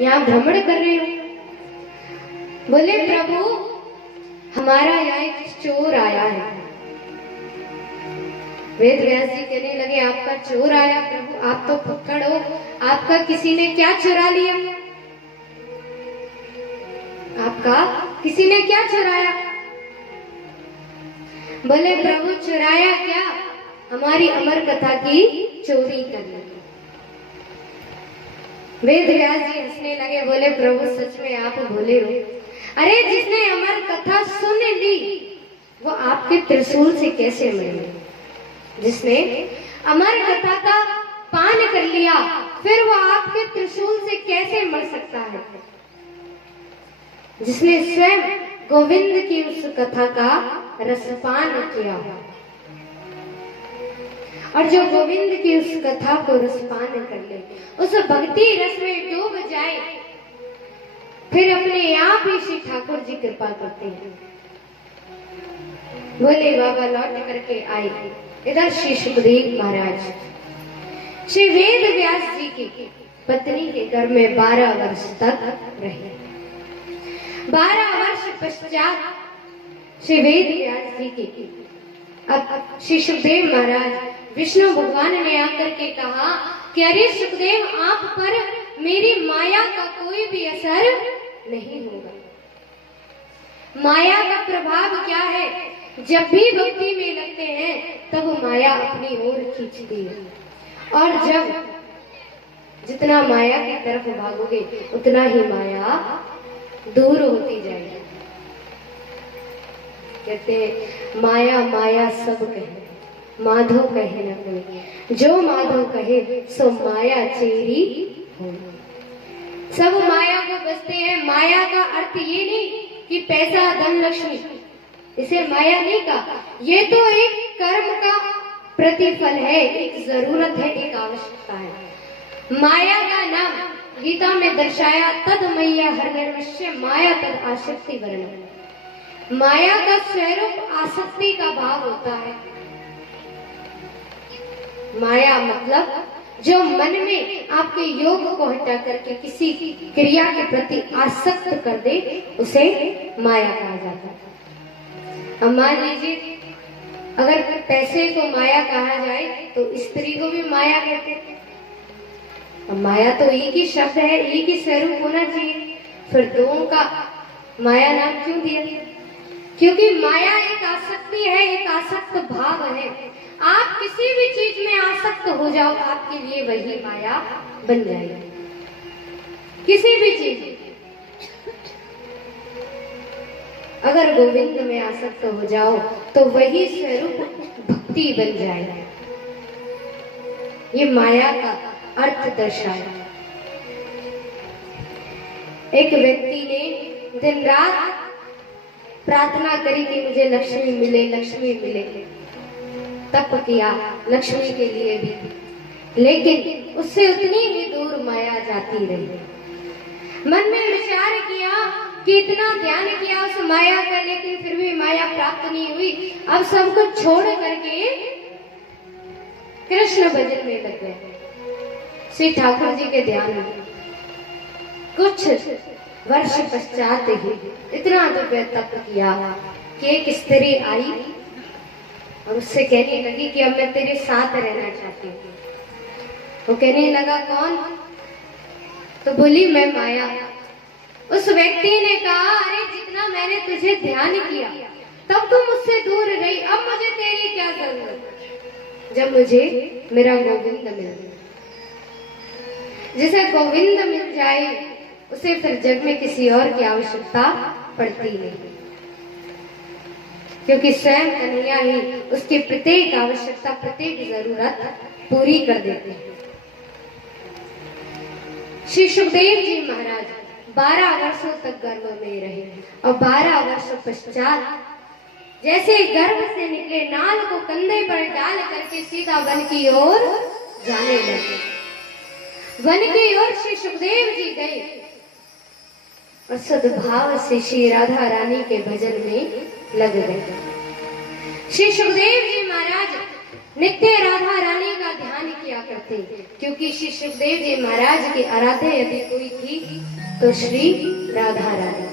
यहाँ भ्रमण कर रहे हो? बोले प्रभु हमारा यहाँ एक चोर आया है। वेद व्यास जी कहने लगे आपका चोर आया प्रभु, आप तो फक्कड़ हो, आपका किसी ने क्या चुरा लिया? आपका किसी ने क्या चुराया? बोले प्रभु चुराया क्या, हमारी अमर कथा की चोरी कर ली। वेद व्यास जी हंसने लगे, बोले प्रभु सच में आप भोले हो। अरे जिसने अमर कथा सुन ली वो आपके त्रिशूल से कैसे मरे? जिसने अमर कथा का पान कर लिया फिर वो आपके त्रिशूल से कैसे मर सकता है? जिसने स्वयं गोविंद की उस कथा का रसपान किया और जो गोविंद की उस कथा को रसपान कर ले, उस भक्ति रस में डूब जाए, फिर अपने आप ही श्री ठाकुर जी कृपा करते हैं। बोले बाबा लौट करके आए। इधर श्री सुखदेव महाराज श्री वेद व्यास जी की पत्नी के घर में 12 वर्ष तक रहे। 12 वर्ष पश्चात श्री वेद व्यास जी की अब श्री सुखदेव महाराज विष्णु भगवान ने आकर के कहा कि अरे सुखदेव आप पर मेरी माया का कोई भी असर नहीं होगा। माया का प्रभाव क्या है? जब भी भक्ति में लगते हैं तब माया अपनी ओर खींचती है और जब जितना माया की तरफ भागोगे उतना ही माया दूर होती जाएगी। कहते हैं माया माया सब कहे माधो कहे न कोई, जो माधो कहे सो माया चेरी हो। सब माया को बसते हैं। माया का अर्थ ये नहीं कि पैसा धन लक्ष्मी, इसे माया नहीं कहा। ये तो एक कर्म का प्रतिफल है, एक जरूरत है, एक आवश्यकता है। माया का नाम गीता में दर्शाया तद मैया हर निर्वश्य माया तद आसक्ति वर्ण। माया का स्वरूप आसक्ति का भाव होता है। माया मतलब जो मन में आपके योग को हटा करके किसी क्रिया के प्रति आसक्त कर दे उसे माया कहा जाता है। अब मान लीजिए अगर पैसे को माया कहा जाए तो स्त्री को भी माया कहते हैं। अब माया तो एक ही शब्द है, एक ही स्वरूप होना चाहिए, फिर दोनों का माया नाम क्यों दिया? क्योंकि माया एक आसक्ति है, एक आसक्त भाव है। आप किसी भी चीज में आसक्त हो जाओ आपके लिए वही माया बन जाएगी। किसी भी चीज अगर गोविंद में आसक्त हो जाओ तो वही स्वरूप भक्ति बन जाएगा। ये माया का अर्थ दर्शाया। एक व्यक्ति ने दिन रात प्रार्थना करी कि मुझे लक्ष्मी मिले, लक्ष्मी मिले। तप किया लक्ष्मी के लिए भी, लेकिन उससे उतनी ही दूर माया जाती रही। मन में विचार किया कि इतना ध्यान किया उस माया का, लेकिन फिर भी माया प्राप्त नहीं हुई। अब सब कुछ छोड़ करके कृष्ण भजन में लग गए, श्री ठाकुर जी के ध्यान में। कुछ वर्ष पश्चात ही इतना दिव्य तप किया कि एक स्त्री आई और उससे कहने लगी कि अब मैं तेरे साथ रहना चाहती हूँ। वो कहने लगा कौन? तो बोली मैं माया। उस व्यक्ति ने कहा अरे जितना मैंने तुझे ध्यान किया तब तुम मुझसे दूर रही, अब मुझे तेरी क्या जरूरत जब मुझे मेरा गोविंद मिल जाए। जिसे गोविंद मिल जाए उसे फिर जग में किसी और की आवश्यकता पड़ती नहीं, क्योंकि स्वयं कन्हैया ही उसकी प्रत्येक आवश्यकता, प्रत्येक जरूरत पूरी कर देते हैं। श्री सुखदेव जी महाराज 12 वर्षों तक गर्भ में रहे और 12 वर्ष पश्चात जैसे गर्भ से निकले नाल को कंधे पर डाल करके सीधा वन की ओर जाने लगे। वन की ओर श्री सुखदेव जी गए और सद्भाव से श्री राधा रानी के भजन में लग गए। श्री सुखदेव जी महाराज नित्य राधा रानी का ध्यान किया करते, क्योंकि श्री सुखदेव जी महाराज के आराध्य यदि कोई थी तो श्री राधा रानी।